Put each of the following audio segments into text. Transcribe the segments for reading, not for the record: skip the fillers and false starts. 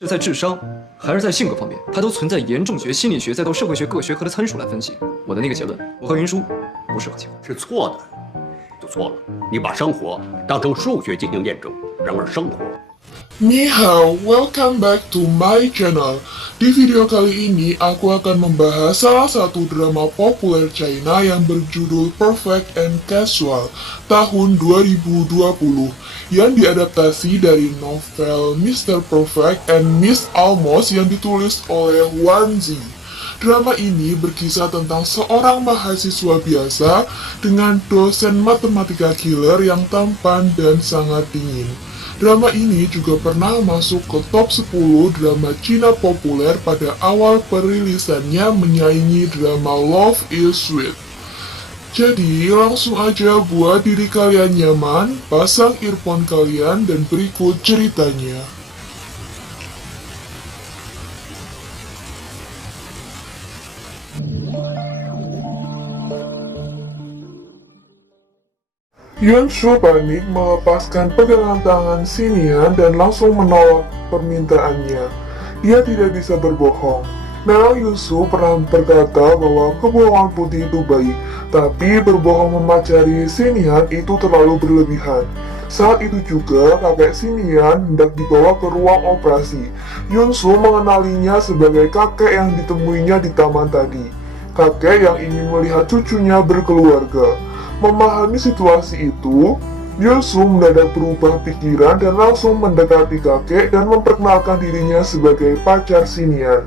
是在智商还是在性格方面，它都存在严重学、心理学再到社会学各学科的参数来分析。我的那个结论，我和云舒不适合结婚。是错的，就错了。你把生活当成数学进行验证，然而生活。Ni hao, welcome back to my channel. Di video kali ini, aku akan membahas salah satu drama populer China yang berjudul Perfect and Casual tahun 2020 yang diadaptasi dari novel Mr. Perfect and Miss Almost yang ditulis oleh Wan Zi. Drama ini berkisah tentang seorang mahasiswa biasa dengan dosen matematika killer yang tampan dan sangat dingin. Drama ini juga pernah masuk ke top 10 drama Cina populer pada awal perilisannya menyaingi drama Love is Sweet. Jadi langsung aja buat diri kalian nyaman, pasang earphone kalian dan berikut ceritanya. Yun Shu panik melepaskan pegangan tangan Xinian dan langsung menolak permintaannya. Dia tidak bisa berbohong. Memang Yun Shu pernah berkata bahwa kebohongan putih itu baik, tapi berbohong memacari Xinian itu terlalu berlebihan. Saat itu juga kakek Xinian hendak dibawa ke ruang operasi. Yun Shu mengenalinya sebagai kakek yang ditemuinya di taman tadi. Kakek yang ingin melihat cucunya berkeluarga. Memahami situasi itu, Yun Shu mendadak berubah pikiran dan langsung mendekati kakek dan memperkenalkan dirinya sebagai pacar Xinian.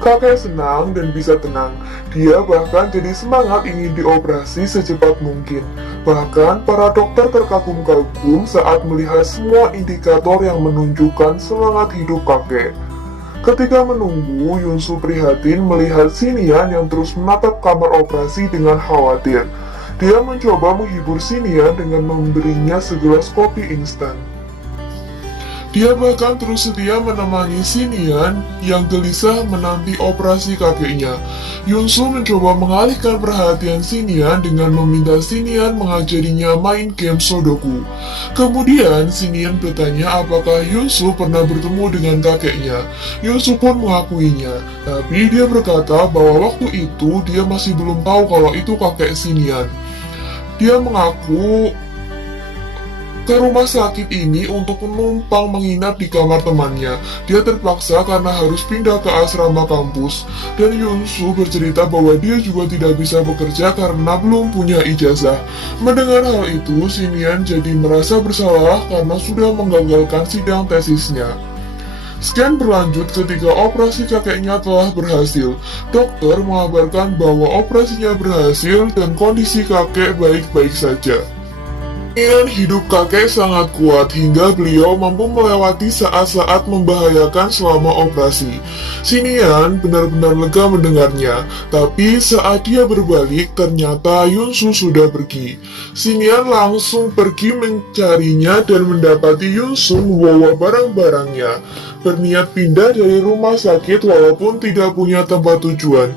Kakek senang dan bisa tenang. Dia bahkan jadi semangat ingin dioperasi secepat mungkin. Bahkan para dokter terkagum-kagum saat melihat semua indikator yang menunjukkan semangat hidup kakek. Ketika menunggu, Yun Shu prihatin melihat Xinian yang terus menatap kamar operasi dengan khawatir. Dia mencoba menghibur Xinian dengan memberinya segelas kopi instan. Dia bahkan terus setia menemani Xinian yang gelisah menanti operasi kakeknya. Yun Shu mencoba mengalihkan perhatian Xinian dengan meminta Xinian mengajarinya main game Sudoku. Kemudian Xinian bertanya apakah Yun Shu pernah bertemu dengan kakeknya. Yun Shu pun mengakuinya, tapi dia berkata bahwa waktu itu dia masih belum tahu kalau itu kakek Xinian. Dia mengaku ke rumah sakit ini untuk menumpang menginap di kamar temannya. Dia terpaksa karena harus pindah ke asrama kampus. Dan Yun Shu bercerita bahwa dia juga tidak bisa bekerja karena belum punya ijazah. Mendengar hal itu, Xinian jadi merasa bersalah karena sudah menggagalkan sidang tesisnya. Scan berlanjut ketika operasi kakeknya telah berhasil. Dokter mengabarkan bahwa operasinya berhasil dan kondisi kakek baik-baik saja. Keinginan hidup kakek sangat kuat hingga beliau mampu melewati saat-saat membahayakan selama operasi. Xinian benar-benar lega mendengarnya, tapi saat dia berbalik ternyata Yun Shu sudah pergi. Xinian langsung pergi mencarinya dan mendapati Yun Shu membawa barang-barangnya, berniat pindah dari rumah sakit walaupun tidak punya tempat tujuan.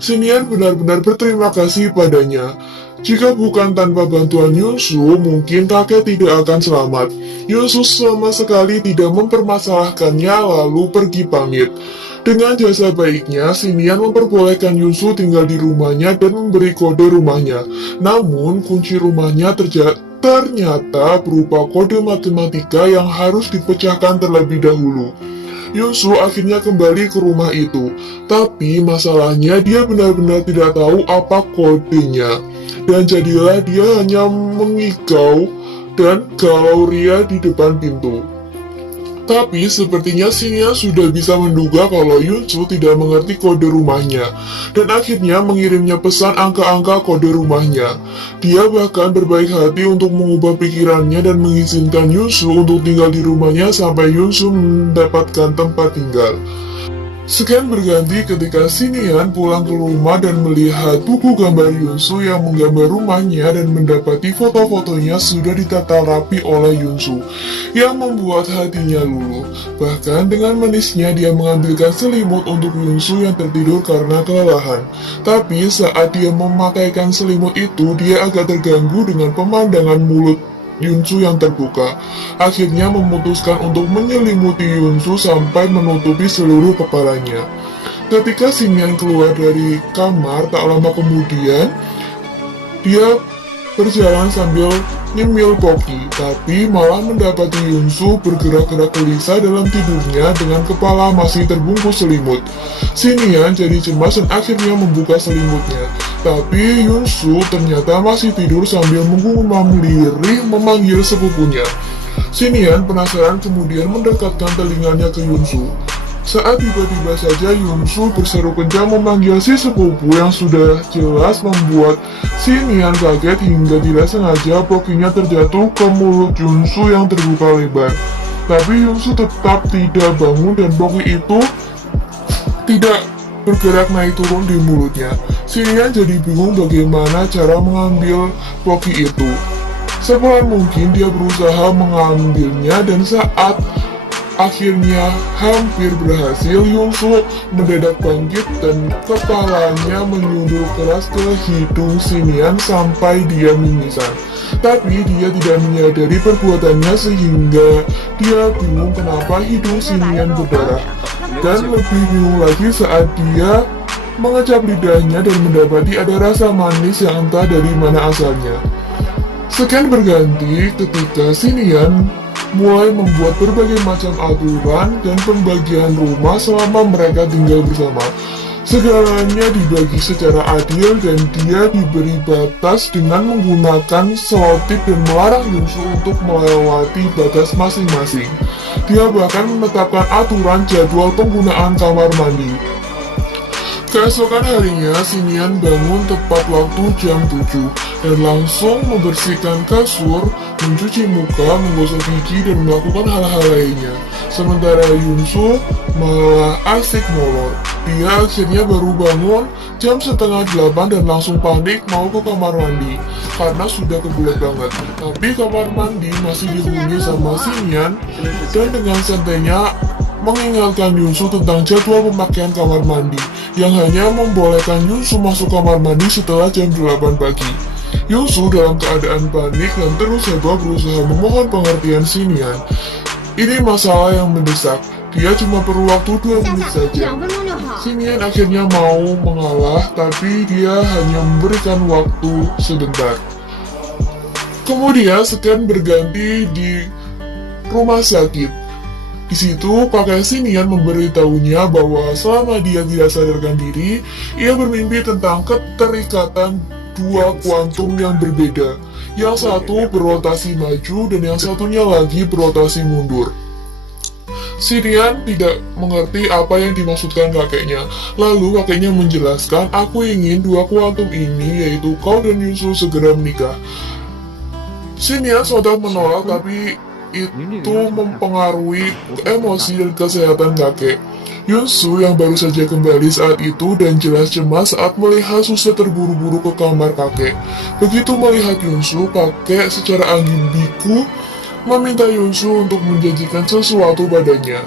Xinian benar-benar berterima kasih padanya. Jika bukan tanpa bantuan Yun Shu, mungkin kakek tidak akan selamat. Yun Shu sama sekali tidak mempermasalahkannya lalu pergi pamit. Dengan jasa baiknya, Xinian memperbolehkan Yun Shu tinggal di rumahnya dan memberi kode rumahnya. Namun, kunci rumahnya ternyata berupa kode matematika yang harus dipecahkan terlebih dahulu. Yun Shu akhirnya kembali ke rumah itu, tapi masalahnya dia benar-benar tidak tahu apa kodenya. Dan jadilah dia hanya mengigau dan galau ria di depan pintu. Tapi sepertinya Xinian sudah bisa menduga kalau Yun Shu tidak mengerti kode rumahnya, dan akhirnya mengirimnya pesan angka-angka kode rumahnya. Dia bahkan berbaik hati untuk mengubah pikirannya dan mengizinkan Yun Shu untuk tinggal di rumahnya sampai Yun Shu mendapatkan tempat tinggal. Scan berganti ketika Xinian pulang ke rumah dan melihat buku gambar Yun Shu yang menggambar rumahnya dan mendapati foto-fotonya sudah ditata rapi oleh Yun Shu, yang membuat hatinya luluh. Bahkan dengan manisnya dia mengambilkan selimut untuk Yun Shu yang tertidur karena kelelahan. Tapi saat dia memakaikan selimut itu, dia agak terganggu dengan pemandangan mulut Yunsu yang terbuka. Akhirnya memutuskan untuk menyelimuti Yunsu sampai menutupi seluruh kepalanya. Ketika Xingyan keluar dari kamar, tak lama kemudian dia berjalan sambil nyemil Poki, tapi malah mendapati Yunsu bergerak-gerak gelisah dalam tidurnya dengan kepala masih terbungkus selimut. Xingyan jadi cemas dan akhirnya membuka selimutnya, tapi Yunsu ternyata masih tidur sambil menggumam lirih memanggil sepupunya. Xingyan penasaran kemudian mendekatkan telinganya ke Yunsu. Saat tiba-tiba saja Yunsu berseru kencang memanggil si sepupu yang sudah jelas membuat Xingyan kaget hingga tidak sengaja Pokinya terjatuh ke mulut Yunsu yang terbuka lebar. Tapi Yunsu tetap tidak bangun dan Poki itu tidak bergerak naik turun di mulutnya. Xingyan jadi bingung bagaimana cara mengambil Poki itu. Sepelan mungkin dia berusaha mengambilnya dan saat akhirnya hampir berhasil, Yunsu mendadak bangkit dan kepalanya menyundul keras ke hidung Xingyan sampai dia mimisan. Tapi dia tidak menyadari perbuatannya sehingga dia bingung kenapa hidung Xingyan berdarah. Dan lebih bingung lagi saat dia mengecap lidahnya dan mendapati ada rasa manis yang entah dari mana asalnya. Sekian berganti ketika Xingyan mulai membuat berbagai macam aturan dan pembagian rumah selama mereka tinggal bersama. Segalanya dibagi secara adil dan dia diberi batas dengan menggunakan selotip dan melarang Yunsu untuk melewati batas masing-masing. Dia bahkan menetapkan aturan jadwal penggunaan kamar mandi. Keesokan harinya, Xingyan bangun tepat waktu jam 7 dan langsung membersihkan kasur, mencuci muka, menggosok gigi, dan melakukan hal-hal lainnya. Sementara Yunsu malah asik molor. Dia akhirnya baru bangun jam setengah 8 dan langsung panik mau ke kamar mandi karena sudah kebelet banget. Tapi kamar mandi masih dihuni sama Xingyan dan dengan santainya mengingatkan Yunsu tentang jadwal pemakaian kamar mandi yang hanya membolehkan Yunsu masuk kamar mandi setelah jam 8 pagi. Yunsu dalam keadaan panik dan terus heboh berusaha memohon pengertian Xingyan. Ini masalah yang mendesak, dia cuma perlu waktu 2 menit saja. Xingyan akhirnya mau mengalah, tapi dia hanya memberikan waktu sebentar. Kemudian sekian berganti di rumah sakit. Di situ, kakek Xingyan memberitahunya bahwa selama dia tidak sadarkan diri, ia bermimpi tentang keterikatan dua kuantum yang berbeda. Yang satu berotasi maju dan yang satunya lagi berotasi mundur. Xingyan tidak mengerti apa yang dimaksudkan kakeknya. Lalu kakeknya menjelaskan, aku ingin dua kuantum ini, yaitu kau dan Yunsu segera menikah. Xingyan sontak menolak, tapi itu mempengaruhi emosi dan kesehatan kakek. Yunsu yang baru saja kembali saat itu dan jelas cemas saat melihat Suster terburu-buru ke kamar kakek. Begitu melihat Yunsu, kakek secara angin biku meminta Yunsu untuk menjanjikan sesuatu padanya.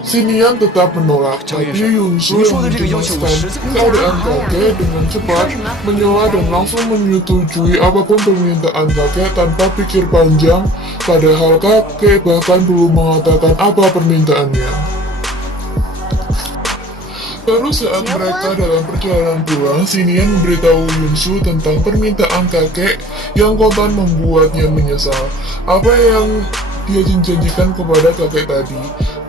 Xingyan tetap menolak, tapi Yunsu yang menjelaskan keadaan kakek dengan cepat menyela dan langsung menyetujui apapun permintaan kakek tanpa pikir panjang, padahal kakek bahkan belum mengatakan apa permintaannya. Baru saat mereka dalam perjalanan pulang, Xingyan memberitahu Yunsu tentang permintaan kakek yang kontan membuatnya menyesal. Apa yang dia janjikan kepada kakek tadi?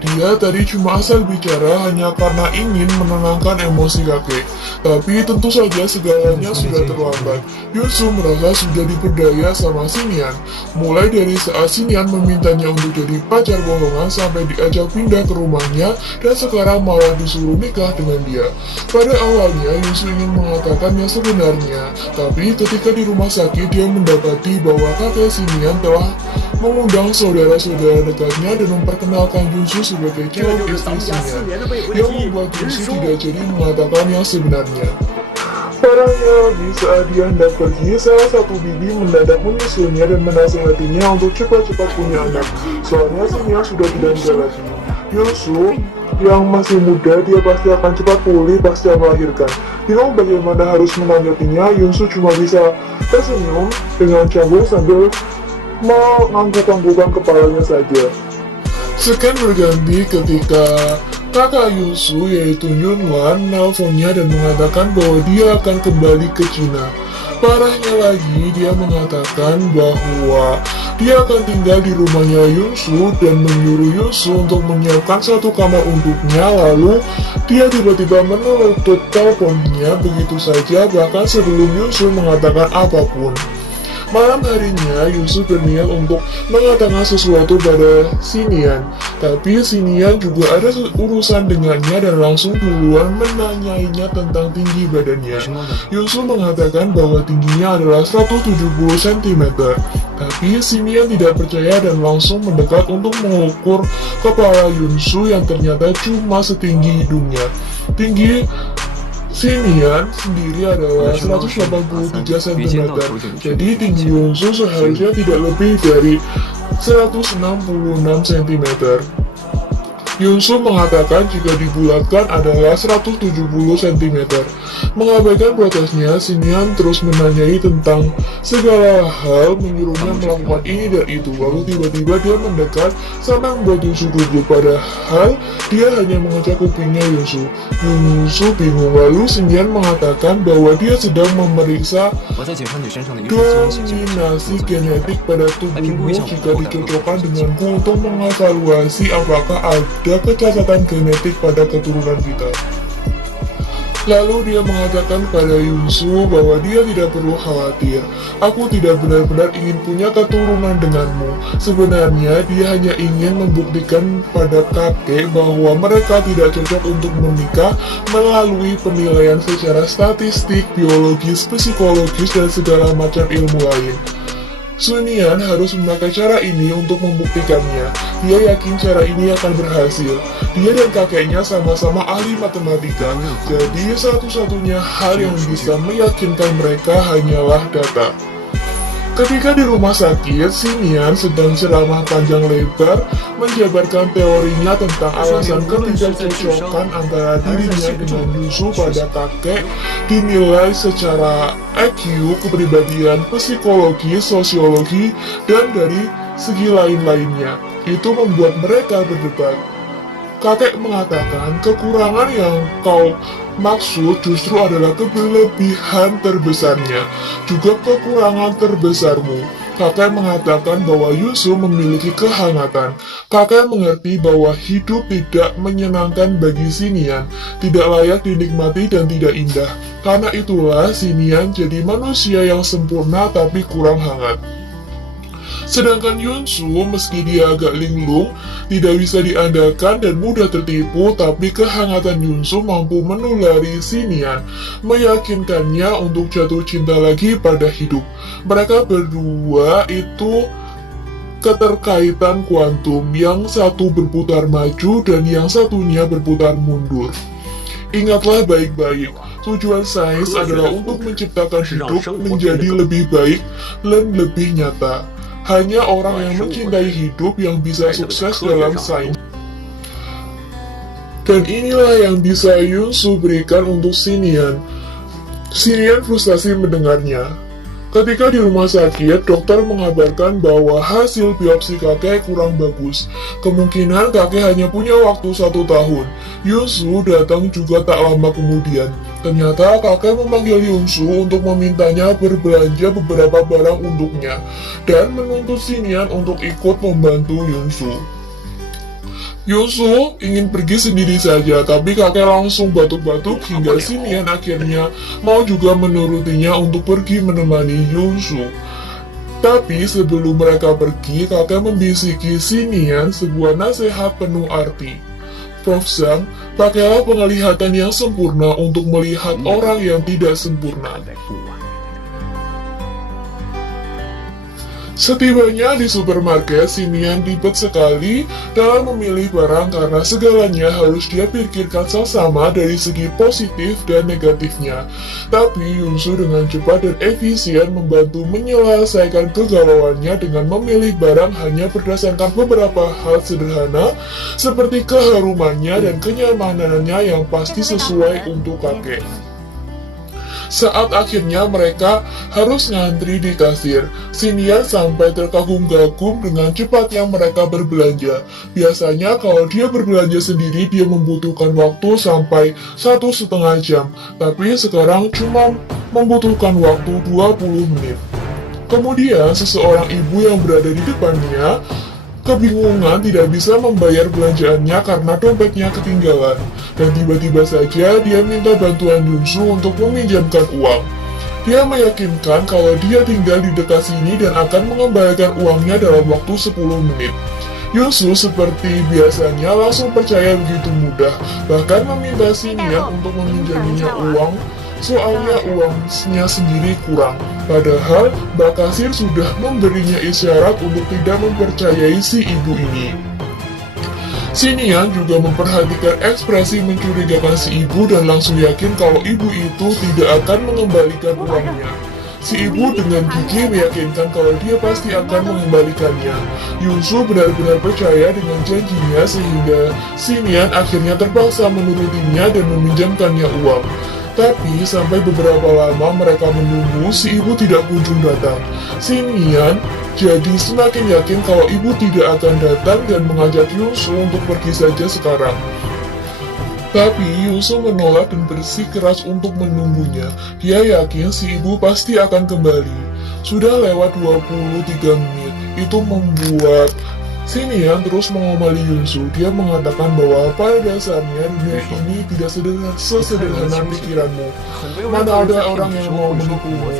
Dia tadi cuma asal bicara hanya karena ingin menenangkan emosi kakek. Tapi tentu saja segalanya sudah terlambat. Yunsu merasa sudah diperdaya sama Xingyan. Mulai dari saat Xingyan memintanya untuk jadi pacar bohongan sampai diajak pindah ke rumahnya dan sekarang malah disuruh nikah dengan dia. Pada awalnya Yunsu ingin mengatakan yang sebenarnya, tapi ketika di rumah sakit dia mendapati bahwa kakek Xingyan telah mengundang saudara-saudara dekatnya dan memperkenalkan Yunsu sebagai calon istri Xingyan, yang membuat Yunsu tidak jadi mengatakan yang sebenarnya. Parahnya lagi, saat dia hendak pergi, salah satu bibi mendadak menyusulnya dan menasihatinya untuk cepat-cepat punya anak. Soalnya Xingyan sudah tidak muda lagi. Yunsu yang masih muda, dia pasti akan cepat pulih pasca melahirkan. Bingung bagaimana harus menanggapinya, Yunsu cuma bisa tersenyum dengan canggung sambil mengangguk-anggukkan kepalanya saja. Sekian berganti ketika kakak Yunsu yaitu Yunwan nelponnya dan mengatakan bahwa dia akan kembali ke Cina. Parahnya lagi, dia mengatakan bahwa dia akan tinggal di rumahnya Yunsu dan menyuruh Yunsu untuk menyiapkan satu kamar untuknya. Lalu dia tiba-tiba menutup teleponnya begitu saja, bahkan sebelum Yunsu mengatakan apapun. Malam harinya, Yunsu berniat untuk mengatakan sesuatu pada Xinian. Tapi Xinian juga ada urusan dengannya dan langsung duluan menanyainya tentang tinggi badannya. Yunsu mengatakan bahwa tingginya adalah 170 cm. Tapi Xinian tidak percaya dan langsung mendekat untuk mengukur kepala Yunsu yang ternyata cuma setinggi hidungnya. Tinggi Xinian sendiri adalah 183 cm, jadi tinggi Yunsu seharusnya tidak lebih dari 166 cm. Yunsu mengatakan jika dibulatkan adalah 170 cm. Mengabaikan protesnya, Xinian terus menanyai tentang segala hal, menyuruhnya melakukan ini dan itu. Lalu tiba-tiba dia mendekat sampai membuat Yunsu gugup, padahal dia hanya mengecek kupingnya Yunsu. Yunsu bingung, lalu Xinian mengatakan bahwa dia sedang memeriksa dominasi genetik pada tubuhmu jika dicocokkan denganku untuk mengevaluasi apakah ada kecacatan genetik pada keturunan kita. Lalu dia mengatakan pada Yunsu bahwa dia tidak perlu khawatir. Aku tidak benar-benar ingin punya keturunan denganmu. Sebenarnya dia hanya ingin membuktikan pada kakek bahwa mereka tidak cocok untuk menikah melalui penilaian secara statistik, biologis, psikologis, dan segala macam ilmu lain. Xinian harus memakai cara ini untuk membuktikannya. Dia yakin cara ini akan berhasil. Dia dan kakeknya sama-sama ahli matematika, jadi satu-satunya hal yang bisa meyakinkan mereka hanyalah data. Ketika di rumah sakit, Xinian sedang ceramah panjang lebar menjabarkan teorinya tentang alasan ketidakcocokan antara dirinya dengan Yunsu pada kakek dinilai secara IQ, kepribadian, psikologi, sosiologi, dan dari segi lain-lainnya. Itu membuat mereka berdebat. Kakek mengatakan kekurangan yang kau maksud justru adalah kelebihan terbesarnya, juga kekurangan terbesarmu. Kakek mengatakan bahwa Yunsu memiliki kehangatan. Kakek mengerti bahwa hidup tidak menyenangkan bagi Xinian, tidak layak dinikmati dan tidak indah. Karena itulah Xinian jadi manusia yang sempurna tapi kurang hangat. Sedangkan Yunsu, meski dia agak linglung, tidak bisa diandalkan dan mudah tertipu, tapi kehangatan Yunsu mampu menulari Xinian, meyakinkannya untuk jatuh cinta lagi pada hidup. Mereka berdua itu keterkaitan kuantum, yang satu berputar maju dan yang satunya berputar mundur. Ingatlah baik-baik, tujuan sains adalah untuk menciptakan hidup menjadi lebih baik dan lebih nyata. Hanya orang yang mencintai hidup yang bisa sukses dalam sains. Dan inilah yang bisa Yunsu berikan untuk Xinian. Xinian frustasi mendengarnya. Ketika di rumah sakit, dokter mengabarkan bahwa hasil biopsi kakek kurang bagus. Kemungkinan kakek hanya punya waktu 1 tahun. Yunsu datang juga tak lama kemudian. Ternyata kakek memanggil Yunsu untuk memintanya berbelanja beberapa barang untuknya dan menuntut Xinian untuk ikut membantu Yunsu. Yunsu ingin pergi sendiri saja, tapi kakek langsung batuk-batuk hingga Xinian akhirnya mau juga menurutinya untuk pergi menemani Yunsu. Tapi sebelum mereka pergi, kakek membisiki Xinian sebuah nasihat penuh arti. Prof. Zhang, pakailah penglihatan yang sempurna untuk melihat orang yang tidak sempurna. Setibanya di supermarket, Xinian ribet sekali dalam memilih barang karena segalanya harus dia pikirkan sama dari segi positif dan negatifnya. Tapi Yunsu dengan cepat dan efisien membantu menyelesaikan kegalauannya dengan memilih barang hanya berdasarkan beberapa hal sederhana seperti keharumannya dan kenyamanannya yang pasti sesuai untuk kakek. Saat akhirnya mereka harus ngantri di kasir, Xinian sampai terkagum-kagum dengan cepatnya mereka berbelanja. Biasanya kalau dia berbelanja sendiri, dia membutuhkan waktu sampai 1,5 jam, tapi sekarang cuma membutuhkan waktu 20 menit. Kemudian seseorang ibu yang berada di depannya kebingungan tidak bisa membayar belanjaannya karena dompetnya ketinggalan. Dan tiba-tiba saja dia minta bantuan Yunsu untuk meminjamkan uang. Dia meyakinkan kalau dia tinggal di dekat sini dan akan mengembalikan uangnya dalam waktu 10 menit. Yunsu seperti biasanya langsung percaya begitu mudah, bahkan meminta Xinian untuk meminjaminya uang, soalnya uangnya sendiri kurang. Padahal Mbak Kasir sudah memberinya isyarat untuk tidak mempercayai si ibu ini. Xinian juga memperhatikan ekspresi mencurigakan si ibu dan langsung yakin kalau ibu itu tidak akan mengembalikan uangnya. Si ibu dengan gigih meyakinkan kalau dia pasti akan mengembalikannya. Yunsu benar-benar percaya dengan janjinya sehingga Xinian akhirnya terpaksa menurutinya dan meminjamkannya uang. Tapi sampai beberapa lama mereka menunggu, si ibu tidak kunjung datang. Xinian jadi semakin yakin kalau ibu tidak akan datang dan mengajak Yunsu untuk pergi saja sekarang. Tapi Yunsu menolak dan bersikeras untuk menunggunya. Dia yakin si ibu pasti akan kembali. Sudah lewat 23 menit. Itu membuat Xinian terus mengomeli Yunsu. Dia mengatakan bahwa pada dasarnya dunia ini tidak sesederhana pikiranmu. Mana ada orang yang mau menipumu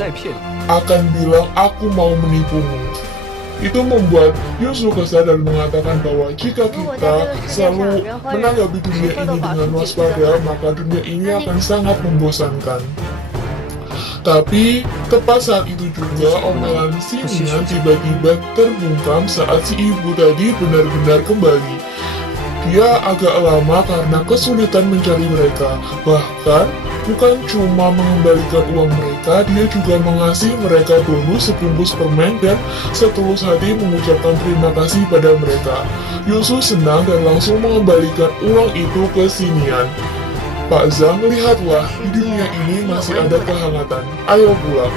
akan bilang aku mau menipumu. Itu membuat Yunsu kesal dan mengatakan bahwa jika kita selalu menanggapi dunia ini dengan waspada, maka dunia ini akan sangat membosankan. Tapi tepat saat itu juga omelan Xinian tiba-tiba terbungkam saat si ibu tadi benar-benar kembali. Dia agak lama karena kesulitan mencari mereka. Bahkan bukan cuma mengembalikan uang mereka, dia juga mengasih mereka bonus sebungkus permen dan setulus hati mengucapkan terima kasih pada mereka. Yunsu senang dan langsung mengembalikan uang itu ke Xinian. Pak Zhang, lihatlah, di dunia ini masih ada kehangatan. Ayo pulang.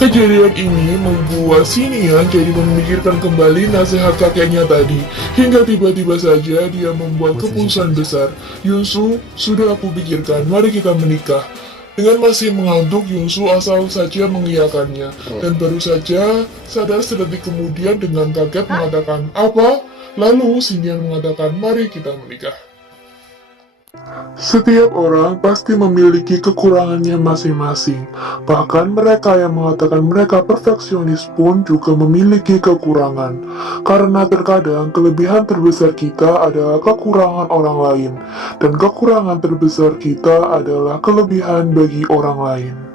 Kejadian ini membuat Xinian jadi memikirkan kembali nasihat kakeknya tadi. Hingga tiba-tiba saja dia membuat keputusan besar. Yunsu, sudah aku pikirkan, mari kita menikah. Dengan masih mengantuk, Yunsu asal saja mengiyakannya. Dan baru saja sadar sedetik kemudian dengan kaget mengatakan, apa? Lalu Xinian mengatakan, mari kita menikah. Setiap orang pasti memiliki kekurangannya masing-masing. Bahkan mereka yang mengatakan mereka perfeksionis pun juga memiliki kekurangan. Karena terkadang kelebihan terbesar kita adalah kekurangan orang lain. Dan kekurangan terbesar kita adalah kelebihan bagi orang lain.